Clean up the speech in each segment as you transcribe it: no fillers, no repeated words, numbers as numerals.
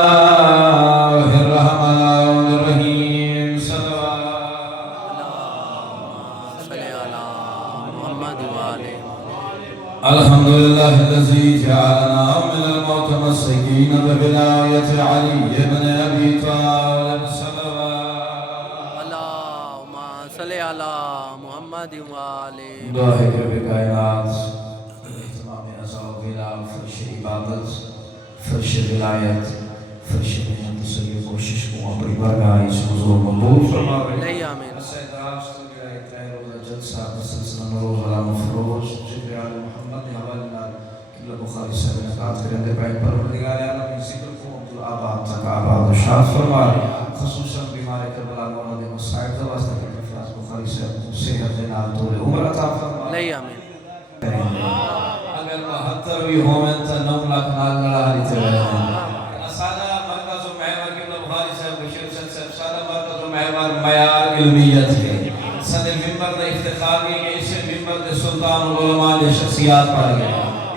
الله الرحمن الرحيم الحمد لله الذي جعلنا من المتمسكين بولاية علي بن أبي طالب اللهم صل على محمد وآله دعا ہے کہ کائنات تمام اعضاء غلاف فرش عبادت فرش ولایت فرش محنت سے یہ کوشش کو اپنی بارگاہ اس حضور قبول فرمائے نہیں آمین سید راست گرائے تیر و جلسہ سلسلہ نروز علی مفروض جبر علی محمد حوالنا قبل بخاری صاحب نقاط کرنے بیت پروردگار عالم ذکر کو عبدالآباد تک آباد و شاد فرمائے خصوصاً بیمار کربلا محمد مسائب دوازدہ کے افراز بخاری صاحب صحت جناب طول عمر عطا فرمائے نہیں آمین اگر 72 بھی ہومن تا 9 لاکھ نال لڑا لی تے سادہ مرکز و محور قبل بخاری صاحب بشیر صاحب سادہ مرکز و محور معیار علمیت ہے صدر ممبر دے افتخار کی کہ اسے ممبر دے سلطان العلماء دے شخصیات پڑھ گئے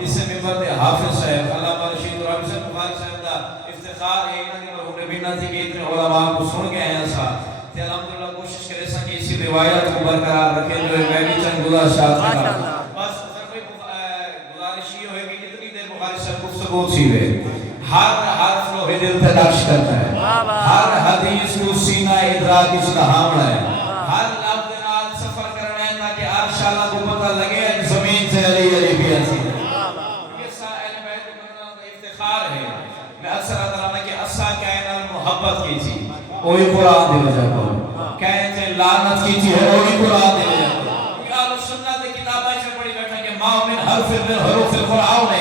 اسے ممبر دے حافظ صاحب علامہ رشید رابی صاحب بخاری صاحب دا افتخار ہے انہی مرحوم نبی نازی کے اتنے علماء کو سن گئے ہیں ایسا کہ الحمدللہ کوشش کرے سا کہ اسی روایت کو برقرار رکھے جو ہے میں بھی چند گزارشات کرا بس گزارش یہ ہوئے کہ اتنی دیر بخاری صاحب گفتگو سی ہوئے ہر حرف رو دل پہ نقش کرنا ہے ہر حدیث کو سینہ ادراک اس کا حاملہ ہے ہر لفظ نال سفر کرنا ہے تاکہ عرشالہ کو پتہ لگے زمین سے علی علی بھی حسی ہے یہ سائل بیت منہ افتخار ہے میں اکثر ادرانا کہ اسا کائنال محبت کی تھی وہی قرآن دے وجہ کو کہتے لعنت کی تھی ہے وہی قرآن دے وجہ کو اہل سنت کتاب ایسے پڑھی بیٹھا کہ ما من حرف من حروف القرآن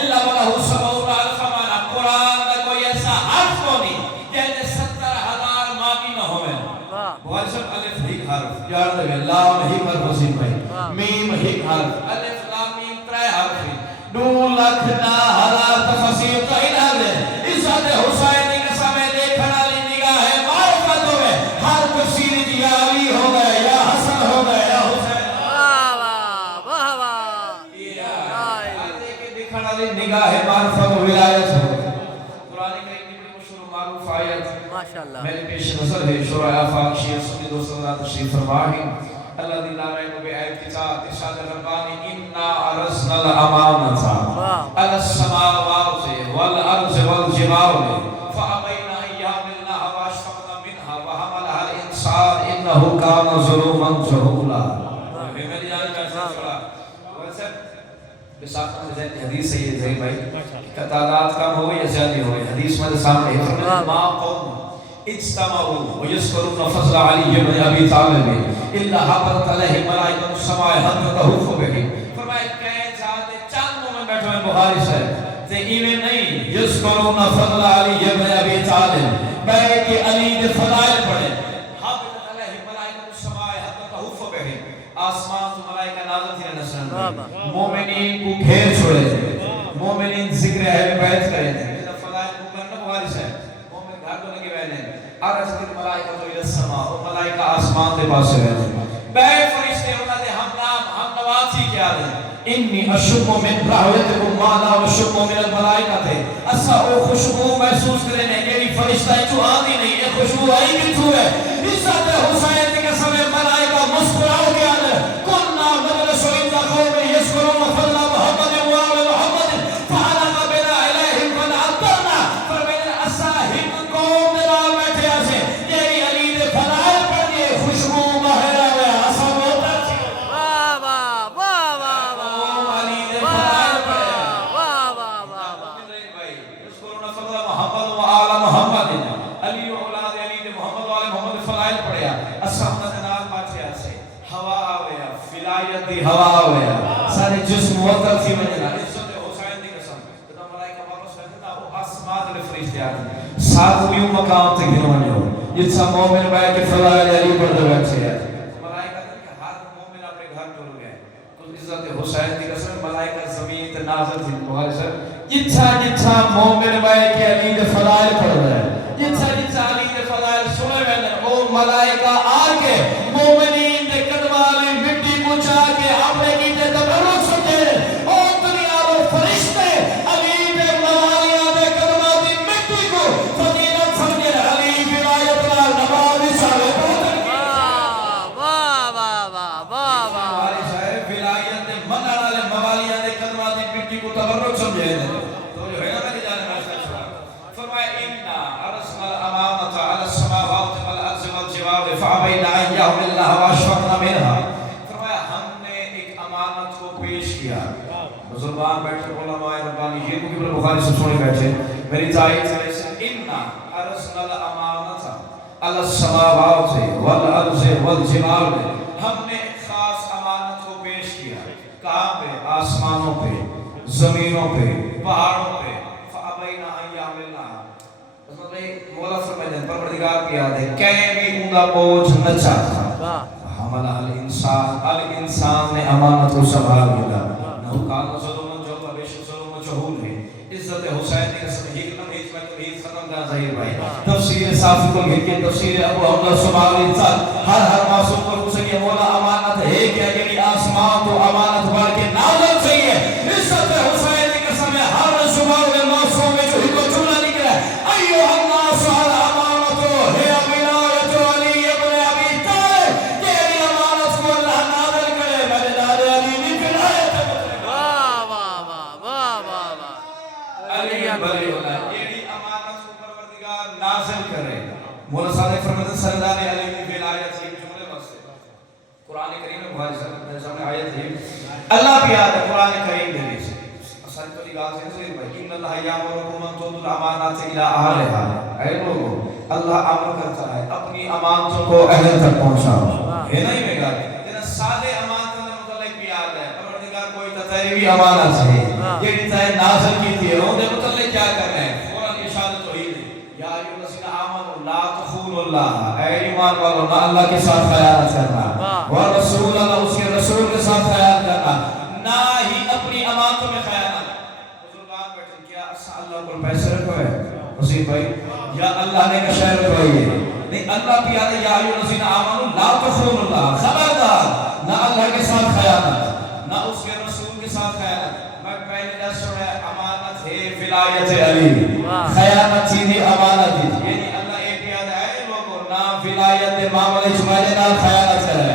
الا ولہ سبعون الف معنی قرآن کا کوئی ایسا حرف کو نہیں جیسے 70,000 معنی نہ ہوئے بخاری صاحب الف ہی حرف یاد رکھیں لام ہی حرف وسیم بھائی میم ہی حرف الف لام میم 3 حرف 2 لاکھ نہ ہزار تفسیر تو ہی نہ دے عزت حسین کے سامنے دیکھنا لی نگاہ ہے معرفت ہوئے ہر تفسیر یا علی ہو گئے یا حسن ہو گئے یا حسین نگاہ معرفت و ولایت ہو قرآن کریم کی مشہور معروف آیت ماشاءاللہ میرے پیش نظر ہے شورہ آفاق شیعہ سنی دوست اللہ تشریف فرمائیں اللہ دی نارائن و بے عیب کتاب ارشاد ربانی انا عرضنا الامانتا علی السماوات والارض والجبال فابین ایام اللہ واشفقنا منها وحملها الانسان انه کان ظلوما جہولا میری جان کا سلسلہ بساقہ میں ذہن حدیث ہے یہ ذہن بھائی کہ تعداد کم ہوئی یا زیادہ ہوئی حدیث میں سامنے ہے فرمائے ما قوم اجتمعوا ويذكرون فضل علي بن ابي طالب الا حضرت علیہ ملائکۃ السماء حضرتہ به فرمائے کہ جاتے چند میں بیٹھے ہیں بخاری صاحب تے ایویں نہیں یذکرون فضل علی بن ابی طالب بلکہ علی کے فضائل پڑھے حضرت علیہ ملائکۃ السماء حضرتہ به آسمان تو ملائکہ نازل تھی نشان مومنین کو گھیر چھوڑے تھے مومنین ذکر اہل بیت کرے تھے جب فضائل کو کرنا بخاری صاحب مومن گھر تو لگے ہوئے ہیں عرض کی ملائکہ تو الى السماء اور ملائکہ آسمان کے پاس سے رہتے ہیں بے فرشتے انہوں نے ہم نام ہم نواسی کیا دیں انی اشم من رحوتکم مالا و شم من الملائکہ تھے اسا او خوشبو محسوس کرنے یہی فرشتہ جو آدھی نہیں ہے خوشبو آئی کتھو ہے عزت حسین کے سمیں ملائکہ مسکراؤ کیا دیں کننا مدرس و اندہ قوم یذکرون فضل محمد وآل محمد فعلق بنا الیہم فنعطرنا فرمین اساہم قوم دلال بیٹھے آسے یہی علی دے فضائل پڑھ دیئے خوشبو مہرہ ہوئے حسن ہوتا چھے واہ واہ واہ واہ قوم علی دے فضائل پڑھے واہ واہ واہ یذکرون فضل محمد وآل محمد علی و اولاد علی دے محمد وآل محمد فضائل پڑھے اسامنا دنال پاچھے آسے ہوا آویا فلایت دی ہوا آویا سارے جسم وطر تھی مجھنا عزت حسین دی قسم جدا ملائکہ واپس رہتا وہ آسمات لے فرشتے آتے ساتویوں مقام تک گھنوانی ہو جتسا مومن بائی کے فضائل علی پر دو بیٹھے آتے ملائکہ تک کہ ہر مومن اپنے گھر ٹول گئے تو عزت حسین دی قسم ملائکہ زمین تے نازل تھی بخاری صاحب جتسا مومن بائی کے علی دے فضائل پڑھ رہا ہے جتسا علی دے فضائل سنے میں او ملائکہ آگے مومنین دے قدمانے مٹی کو چاہ کے اپنے کی دے تبرک سمجھے او دنیا و فرشتے علی دے ملالیاں دے قدمانے مٹی کو حملنا واشفقنا منها. فرمایا ہم نے ایک امانت کو پیش کیا. بزرگان بیٹھے علماء ربانی یہ کو کہ بخاری سے سنے بیٹھے میری تائید سے انا ارسل الامانت علی السماوات والارض والجبال. ہم نے خاص امانت کو پیش کیا کہاں پہ؟ آسمانوں پہ، زمینوں پہ، پہاڑوں پہ. فابینا ان یحملنها. مولا فرماتے ہیں پروردگار کی یاد ہے کہیں بھی ان کا بوجھ نہ چاہتا. حمل الانسان نے امانت کو سنبھال لیا. نہ کان ظلم جو بے شک ظلم جہول ہے. عزت حسین کی قسم ہی نہ اس میں توحید ختم کا ظاہر بھائی. تفسیر صافی کو گھر کے تفسیر ابو عبداللہ سبحانی تک ہر معصوم کو پوچھے کہ مولا امانت ہے کیا؟ یعنی آسمان تو امانت بھر کے نازل چاہیے. عزت حسین کی قسم ہے ہر زبان میں معصوم میں جو ہی کو جملہ نکلا ہے ایوہ الناس الامانت ہے ولایت علی ابن ابی طالب. تیری امانت کو اللہ نازل کرے میرے داد علی بھی ولایت. واہ واہ واہ واہ واہ واہ. علی بلی ہونا تیری امانت کو پروردگار نازل کرے. مولا صادق فرماتے سردار علی بھی ولایت. ایک جملے بس قرآن کریم میں بخاری صاحب کے سامنے آیت ہے اللہ بھی آتا ہے قرآن کریم دے سے اصل تو یہ بات ہے صحیح بھائی ان اللہ یامرکم ان تؤتوا الامانات الی اہلها. اے لوگو اللہ امر کرتا ہے اپنی امانتوں کو اہل تک پہنچاؤ. ہے نہیں میں گا تیرا سادے امانتوں نے متعلق بھی آتا ہے پروردگار کوئی تتیری امانت ہے یہ تے نازل کی تھی ان دے متعلق کیا کرنا ہے فوراً ارشاد توحید یا ایھا الذین آمنوا لا تخونوا اللہ. اے ایمان والو نہ اللہ کے ساتھ خیانت کرنا اور رسول اللہ اس کے رسول کے ساتھ خیانت کرنا نہ ہی اپنی امانتوں میں خیانت. بزرگان بیٹھے کیا اللہ کو پیسے رکھو ہے حسین بھائی یا اللہ نے کا شہر رکھو ہے نہیں اللہ بھی آتا یا ایھا الذین آمنوا لا تخونوا اللہ. خبردار نہ اللہ کے ساتھ خیانت نہ اس کے رسول کے ساتھ خیانت. میں پہلے دس سوڑا ہے امانت ہے ولایت علی. خیانت سیدھی امانت ہے یعنی اللہ ایک یاد ہے لوگوں نہ ولایت معاملے چمائے نہ خیانت کرے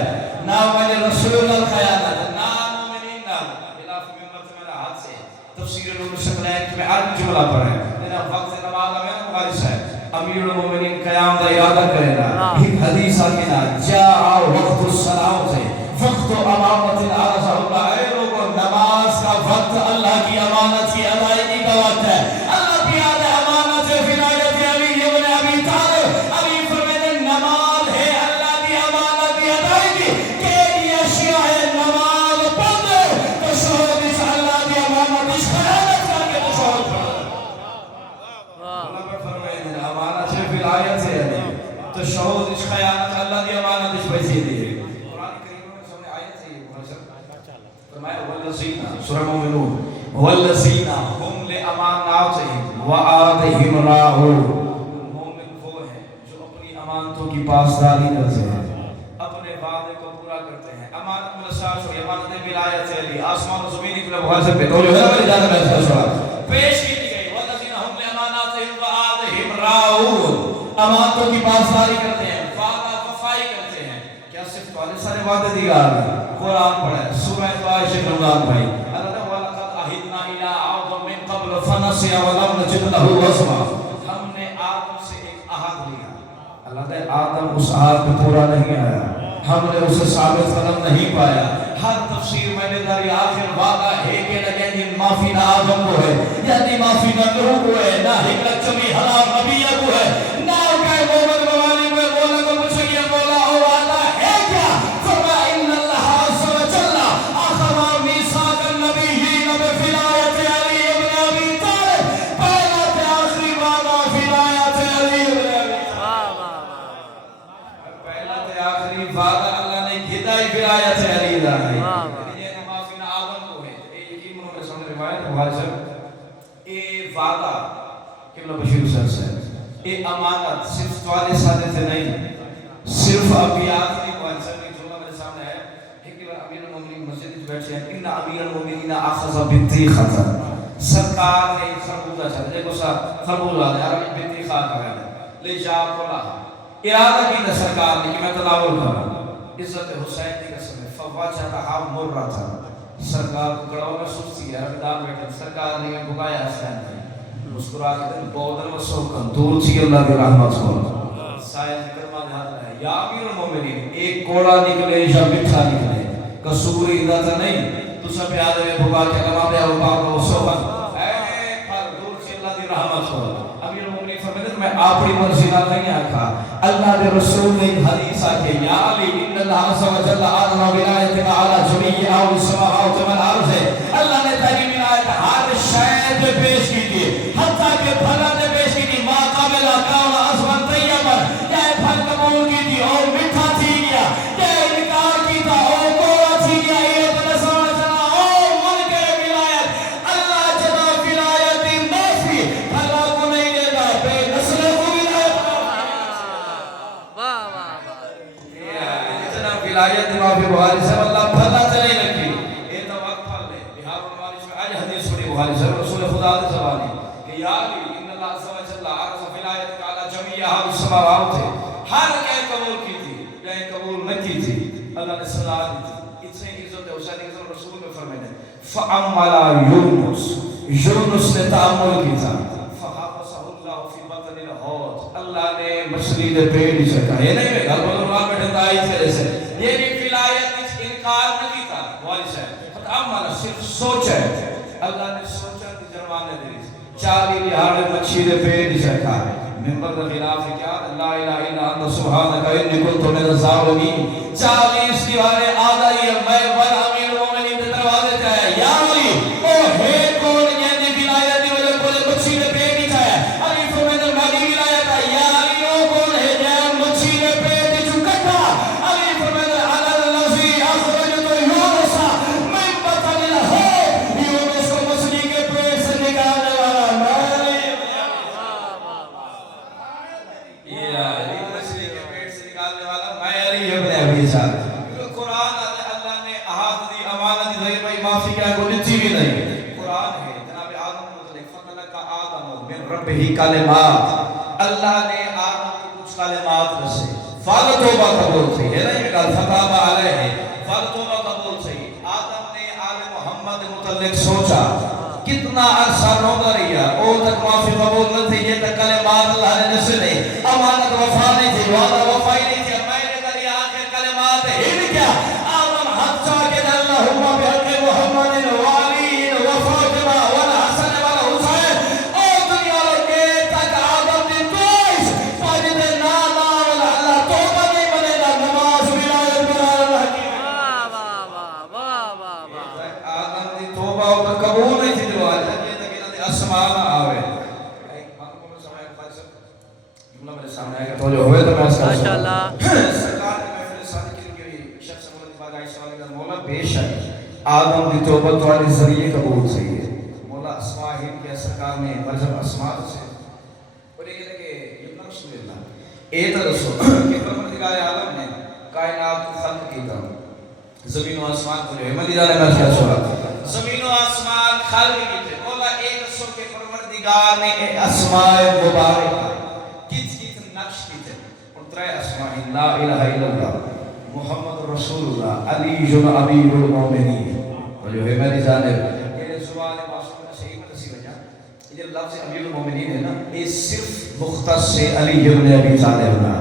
نہ میں رسول الخیانت نہ مومنین نہ خلاف امت میرا ہاتھ سے. تفسیر نور شکلائن میں عرب جملہ پڑھے لینا وقت نماز میں بخاری صاحب امیر المومنین قیام دا ارادہ کرے گا. ایک حدیث آتی نا جاء وقت الصلاۃ سے وقت امامت العرض اللہ. اے لوگوں نماز کا وقت اللہ کی امانت کی ادائیگی کا وقت ہے. اللہ بھی آدھے امانت ولایت علی ابن ابی طالب. علی فرمیدے نماز ہے اللہ کی امانت کی ادائیگی کہ یہ اشیاء ہے نماز پڑھ دے تو شہود اس اللہ کی امانت اس خیانت کر کے تو شہود اللہ فرمیدے امانت ہے ولایت علی تو شہود اس خیانت اللہ کی امانت اس پیسے دی. سورہ مومنون والذین هم لاماناتهم وعهدهم راعون. مومن وہ ہیں جو اپنی امانتوں کی پاسداری کرتے ہیں اپنے وعدے کو پورا کرتے ہیں. امانت ملساس ہو امانت ولایت علی آسمان و زمین کی بخاری سے بتولی ہے والی جان میں سوال پیش کی گئی والذین هم لاماناتهم وعهدهم راعون. امانتوں کی پاسداری کرتے ہیں وعدہ وفائی کرتے ہیں. کیا صرف والے سارے وعدے دیے قرآن پڑھے سورہ طائش رمضان بھائی اللہ نے وَلَقَدْ أَهِدْنَا إِلَىٰ آدَمَ مِن قَبْلُ فَنَسِيَ وَلَمْ نَجِدْ لَهُ عَزْمًا. ہم نے آدم سے ایک عہد لیا. اللہ نے آدم اس عہد پہ پورا نہیں آیا ہم نے اسے ثابت قدم نہیں پایا. ہر تفسیر میں نے داری آخر وعدہ ہے کہ لگے جن معافی نہ آدم کو ہے یعنی معافی نہ نوح کو ہے نہ حکرت چمی حلال نبیہ کو ہے نہ کہ محمد موالی میں مولا کو پوچھے یہ مولا اور وعدہ ہے کیا؟ وعدہ اللہ نے ہدایت ولایت سے علی دا ہے یہ نماز نہ آدم کو ہے. یہ یقین میں سامنے روایت ہے صاحب یہ وعدہ قبلہ بشیر حسین سے یہ امانت صرف والے سادے سے نہیں صرف انبیاء کی بات سے نہیں. جو میرے سامنے ہے ایک بار امیر المومنین مسجد میں بیٹھے ہیں ان امیر المومنین اخذ بطیخہ سرکار نے خربوزہ چلا دیکھو سر خربوزہ ہے عربی بطیخہ کا ہے لے جا کلا ارادہ کی سرکار نے کہ میں تناول کروں. عزت حسین کی قسم ہے فواجہتہا مرۃ. سرکار کو کڑاؤ میں سستی ہے رمضان بیٹھے سرکار نے بکایا حسین نے مسکرا کے دن بودن و سوکن دور چی اللہ کی رحمت کو سائل کرما دھات رہے یا امیر المومنین ایک کوڑا نکلے یا مٹھا نکلے قصور اندازہ نہیں تو سب یاد ہے بھگا کے کلام دے ابو بکر و صحبت اے پر دور سے اللہ دی رحمت ہو امیر المومنین فرماتے ہیں میں اپنی مرضی نہ نہیں آکھا اللہ کے رسول نے حدیث آکے یا علی ان اللہ عز و جل آدم ولایتک علی جمیع السماوات والارض اللہ نے تیری ولایت ہر شے پہ پیش کی تھی حتیٰ کہ پھلا نے پیش کی تھی ما قابل کون عظمت طیبا کیا پھل قبول کی تھی اور میٹھا تھی گیا کیا انکار کی تھا اور کوڑا تھی گیا یہ بنسان جنا اور من کے ولایت اللہ جنا ولایت نافی پھلا کو نہیں دے گا بے نسل کو ولایت واہ واہ واہ اتنا ولایت امام بخاری سے اللہ پھلا چلے رکھی یہ تو وقت پھل لے بہار المعارج میں آج حدیث سنی بخاری سے رسول خدا دے زبانی کہ یا علی ان اللہ عز و جل عرض ولایت کا علی جمیع السماوات ہر کہ قبول کی تھی کہ قبول نہ کی تھی اللہ نے سزا دی تھی اتنے عزت ہے حسین عزت رسول میں فرمائے فعمل یونس نے تعامل کی تھا فحبسہ اللہ فی بطن الحوت اللہ نے مچھلی دے پیٹ سے کہا یہ نہیں ہے گل قرآن میں ڈھنگائی تھے سے یہ بھی ولایت اس انکار نہ کی تھا والد صاحب فعمل صرف سوچ ہے اللہ نے سوچا کہ جرمانے دے 40 دہاڑے مچھلی دے پیٹ سے کہا ممبر کا خلاف ہے کیا لا الہ الا انت سبحانک انی کنت من الظالمین 40 دہاڑے آدھا یہ میں بڑا امیر المومنین کے دروازے پہ ہے یا علی او ہے کون یہ ولایت دی وجہ کو مچھلی دے پیٹ ہی ہے علی فرماتے مالی ولایت ہے یا علی او کون ہے جو مچھلی دے پیٹ جو کٹا علی فرماتے علی الذی اخرجت یونس من بطن الحوت یونس کو مچھلی کے پیٹ سے نکالنے والا میں یہ علی مچھلی کے پیٹ سے نکالنے والا میں علی ابن ابی طالب قرآن اللہ نے احاد دی امانت دی بھائی معافی کیا کو نچی بھی نہیں قرآن ہے جناب آدم متعلق فَقَلَقَ آدم من ربہ کلمات اللہ نے آدم کو کچھ کلمات رسے فال توبہ قبول تھی ہے نا یہ کہا فتاب علیہ فال توبہ قبول تھی آدم نے آل محمد متعلق سوچا کتنا عرصہ روتا رہیا او تک معافی قبول نہ تھی یہ تک کلمات اللہ نے نسل نہیں امانت وفا نہیں تھی وعدہ وفائی نہیں تھی میں نے کہا آخر کلمات ہے کیا آدم حد چاہ کے اللہم بحق محمد وعلی وفاطمہ والحسن والحسین او دنیا لگے تک آدم نے دوش پاجد ناما والعلا توبہ نہیں بنے گا نماز ولایت بنار الحکیم واہ واہ واہ واہ واہ آدم نے توبہ قبول نہیں تھی اسماء نہ آوے جملہ میرے سامنے آئے گا تو جو ہوئے تو میں اس کا ماشاءاللہ سرکار کے محفل صادقین کی شخص مولد بادہ عیسیٰ علیہ وسلم مولا بے شک آدم کی توبت والے ذریعے قبول سے ہے مولا اسماء ہم کے سرکار نے برجب اسماء سے اور یہ کہ ابن رسول اللہ اے ترسو کہ پروردگار عالم نے کائنات کو خلق کی تھا زمین و آسمان کو جو ہے مدینہ نے میں کیا سورا زمین و آسمان خلق کی تھے مولا ایک سو کے پروردگار نے اسماء مبارک کت نقش کی تھے اور ترے اسماء لا الہ الا اللہ محمد رسول اللہ علی جن امیر المومنین اور جو ہے میری جانب یہ زبان معصوم نے صحیح میں نصیب ہے یہ لفظ امیر المومنین ہے نا یہ صرف مختص سے علی ابن ابی طالب نا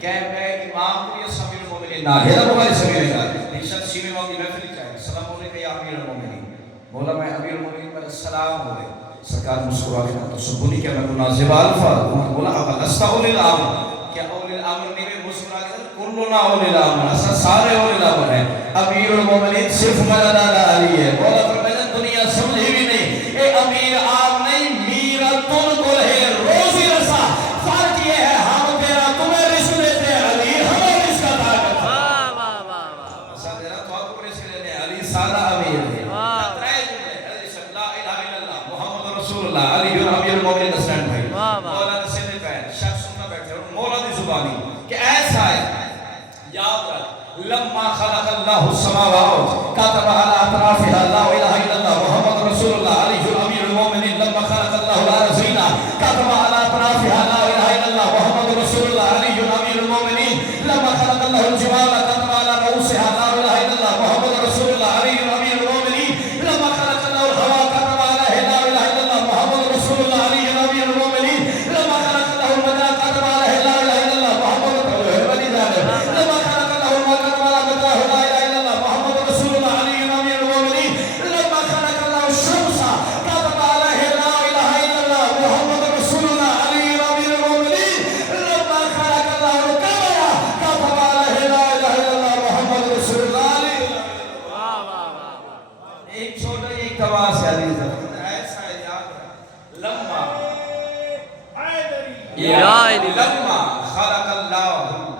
کہ میں امام کو یہ امیر المومنین نہ ہے نا بھائی سبھی نے شخص شیوے وقت میں محفل چاہے سلام علیکم یا امیر المومنین مولا میں امیر المومنین پر السلام بولے سرکار مسکرا کے تو سبونی کہ میں مناسب الفاظ بولا اب لستا اولی الامر کیا اولی الامر نہیں میں مسکرا کے کلنا اولی الامر اسا سارے اولی الامر ہیں امیر المومنین صرف مولا علی ہے مولا فرمایا دنیا سمجھی بھی نہیں اے امیر عام نہیں میرا تن کو ہے روزی رسا فرق یہ ہے ہم تیرا تمہیں رزق دیتے ہیں علی ہمیں رزق عطا کرتا ہے سادہ امیر ہے ترے جملے لا الہ الا اللہ محمد رسول اللہ علی امیر المومنین اسلام بھائی مولا نے سیدھے کہا شخص سننا بیٹھے اور مولا دی زبانی کہ ایسا ہے یاد رکھ لما خلق اللہ السماوات كتب على اطرافها لا اله الا الله محمد رسول الله علی امیر المومنین لما خلق اللہ الارضین كتب على اطرافها لا اله الا الله محمد رسول الله علی امیر المومنین لما خلق اللہ الجبال كتب على رؤوسها لا اله الا الله محمد رسول الله علی امیر المومنین لما خلق اللہ الهواء كتب عليه لا اله الا الله محمد رسول الله علی امیر المومنین لما خلق اللہ المدى كتب عليه لا اله الا الله محمد رسول الله یا الہی لما خلق اللہ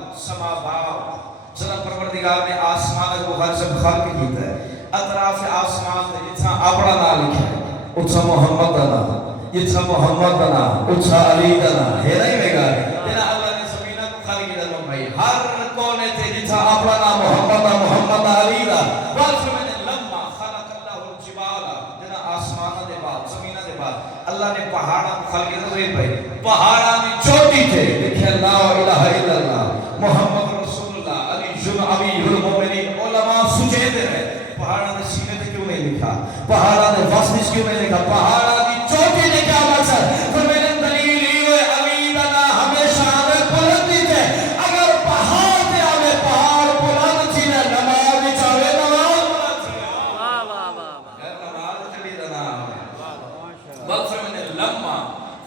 السماوات جناب پروردگار نے آسمان کو ہر سب خلق کیتا ہے اطراف آسمان تے جتھا اپنا نام لکھا ہے اتھا محمد دا نام جتھا محمد دا نام اتھا علی دا نام ہے نہیں میگا تینا اللہ نے زمینہ کو خلق کیتا ہے بھائی ہر کونے تے جتھا اپنا نام محمد دا محمد دا علی دا والفرمائے لما خلق اللہ الجبال جنا آسمان دے بعد زمینہ دے بعد اللہ نے پہاڑا کو خلق کیتا ہے بھائی پہاڑا میں چوٹی تھے لکھے لا الہ الا اللہ محمد رسول اللہ علی جن امیر المومنین علماء سجید رہے پہاڑا نے سینے پہ کیوں نہیں لکھا پہاڑا نے وسط کیوں نہیں لکھا پہاڑا کی چوٹی نے کیا مقصد تو میرے دلیل یہ امید اللہ ہمیشہ آنے بلندی تھے اگر پہاڑ تے آنے پہاڑ بلند تھی نہ نماز چاہے نماز بلند تھی واہ واہ واہ نماز چلی دنا بلفرمنے لما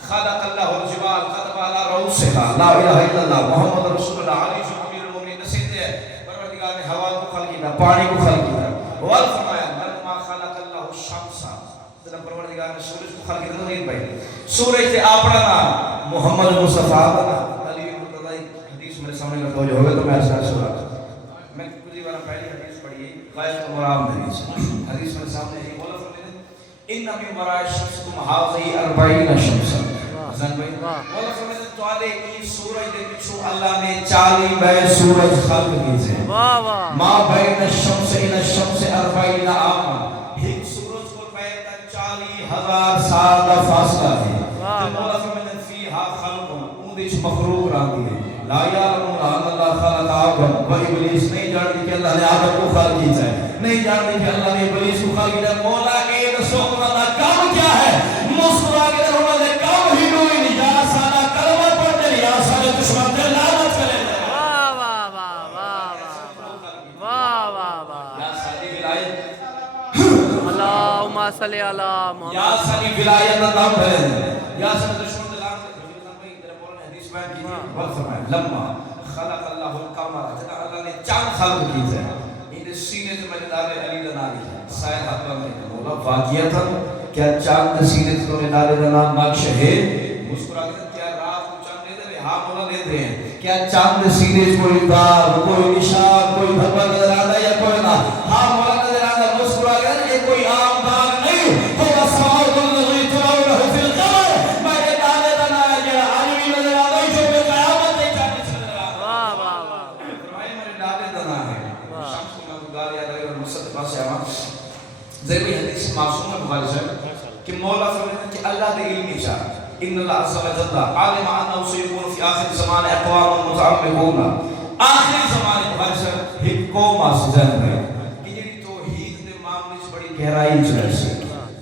خلق اللہ الجبال قطب على رؤوسها لا الہ الا اللہ محمد رسول اللہ علی جو امیر المومنین نسیتے ہیں پروردگار نے ہوا کو خلق کیا پانی کو خلق کیا والفرمایا لما خلق اللہ الشمس جناب پروردگار نے سورج کو خلق کیا نہیں بھائی سورج تے اپنا نام محمد مصطفیٰ علی مرتضی حدیث میرے سامنے کا توجہ ہوگا تو میں ایسا سورا میں کچھ بار پہلی حدیث پڑھی ہے غائب مرام حدیث حدیث میرے سامنے ہے مولا فرماتے ہیں ان من ورائے شمسکم هذه 40 شمسا حسن بھائی مولا فرماتے ہیں توالے کی سورج دے پچھو اللہ نے 40 بے سورج خلق کیے ہیں واہ واہ ما بین الشمس الى الشمس 40 عاما ایک سورج کو پے تک 40,000 سال کا فاصلہ ہے تو مولا فرماتے ہیں فیہا خلق ان وچ مخلوق راندی ہے لا یعلمون ان اللہ خلق آدم و ابلیس نہیں جانتی کہ اللہ نے آدم کو خلق کیا ہے نہیں جانتی کہ اللہ نے ابلیس کو خلق کیا ہے مولا ایک سوکنا دا کام کیا ہے مسکرا کے انہوں نے کام ہی ہوئی نہیں یا سارا کلمہ پڑھتے یا سارے دشمن تے لعنت کرے واہ واہ واہ واہ واہ واہ واہ یا ساری ولایت اللہم صلی علی محمد یا ساری ولایت دا نام ہے یا سارے دشمن تے لعنت کرے بھائی تیرے بولنے حدیث بیان کی بل فرمایا لما خلق اللہ القمر جنا اللہ نے چاند خلق کیے ہیں ان سینے تے مجدار علی دا نام ہے شاید حق میں مولا واقعتا کیا چاند سینے تے تو نے دا نام نقش ہے مسکرا کے کیا رات کو چاند دے دے ہاں مولا لیتے ہیں کیا چاند سینے کوئی داغ کوئی نشان کوئی دھبا نظر آتا ہے یا کوئی نہ ہاں مولا نظر آتا مسکرا کے یہ کوئی عام داغ نہیں تو سوال الذی ترونه فی القمر میں دانے دا نام ہے جو عالمی نظر آتا ہے جو بے قیامت تک چاند نظر آتا ہے واہ واہ واہ فرمائے میرے دانے دا نام ہے شمس کو میں گال یاد آئی اور مصد پاس ہے زیبی حدیث معصوم ہے بخاری سے کہ مولا فرماتے ہیں کہ اللہ دے علمی چاہ ان اللہ عز و جل عالم انه سيكون في اخر زمان اقوام متعمقون آخری زمانے میں ہر ایک قوم اسجن ہے کہ یہ توحید دے معاملے سے بڑی گہرائی چڑھ سی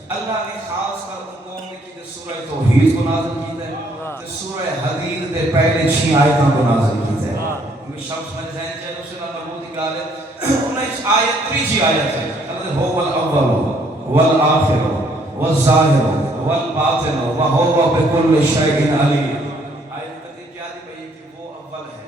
اللہ نے خاص کر ان قوم کی سورہ توحید کو نازل کیتا ہے تے سورہ حدید دے پہلے 6 آیتاں کو نازل کیتا ہے ہمیں شمس میں ذہن چلو سے مربوط گال ہے 19 آیت 3 آیت ہے اللہ هو الاول والآخر والظاہر والباطن وهو بكل شيء عليم آیت ترتیب کیا دی بھئی کہ وہ اول ہے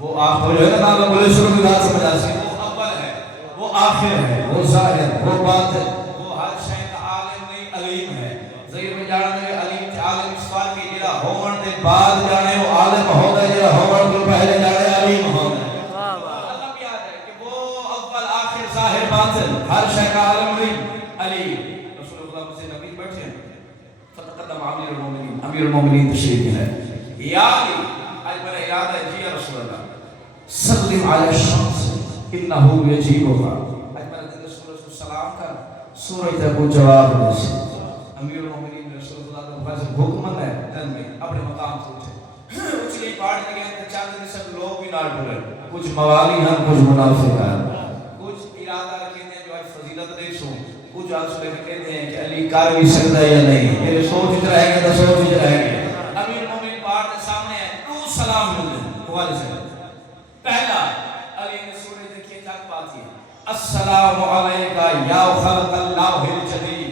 وہ آخر ہے نا نام بولے شروع میں بات سمجھا سی وہ اول ہے وہ آخر ہے وہ ظاہر وہ باطن وہ ہر شے کا عالم نہیں علیم ہے ظاہر میں جانا ہے علیم تے عالم اس بات کی جڑا ہون دے بعد جانے وہ عالم ہوندا ہے جڑا ہون تو پہلے جانے علیم ہوندا ہے واہ واہ اللہ بھی یاد ہے کہ وہ اول آخر ظاہر باطن ہر شے کا عالم نہیں علیم رسول اللہ سے نبی بیٹھے ہیں فتقدم امیر المومنین تشریف ہے یا علی آج میرا ارادہ ہے جی یا رسول اللہ سلم علی الشمس انہو یجیبها آج میرا دل سورج کو سلام کر سورج تے کو جواب دے امیر المومنین رسول اللہ کا حکم ہے دن میں اپنے مقام سے اٹھے اچھلی پارٹی کے اندر چاند میں سب لوگ بھی نال ڈرے کچھ موالی ہیں کچھ منافق ہیں کچھ ارادہ رکھتے ہیں جو آج فضیلت دیکھ سو کچھ آج سلے کہتے ہیں کہ علی کار بھی سکتا ہے یا نہیں میرے سوچ رہیں گے تو سوچ رہیں گے امیر مومن پہاڑ کے سامنے ہے تو سلام مل دیں بخاری سے پہلا علی نے سورہ دیکھیے کیا بات ہے السلام علیکہ یا خلق اللہ الجلیل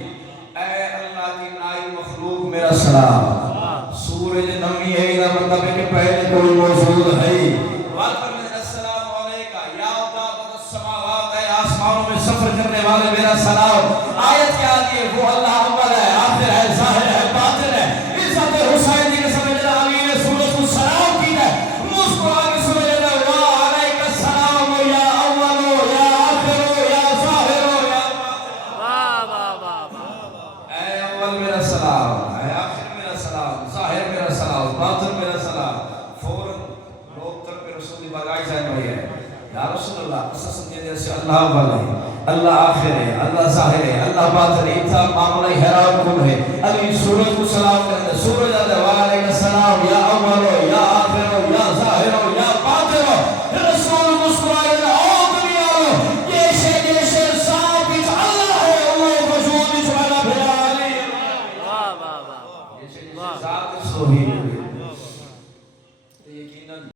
اے اللہ کی نائی مخلوق میرا سلام سورج نمی ہے یہ مطلب ہے کہ پہلے کوئی موجود ہے السلام علیکہ یا دابت السماوات اے آسمانوں میں سفر کرنے والے میرا سلام آیت کیا آتی ہے وہ اللہ اول ہے آخر ہے ظاہر ہے باطن ہے عزت حسین جی کے سمجھ علی نے رسول اللہ قصص دے سے اللہ والے اللہ آخر ہے اللہ ظاہر ہے اللہ باطن ہے اتھا معاملہ حیران کن ہے علی سورج کو سلام کرتے سورج علیہ السلام یا اول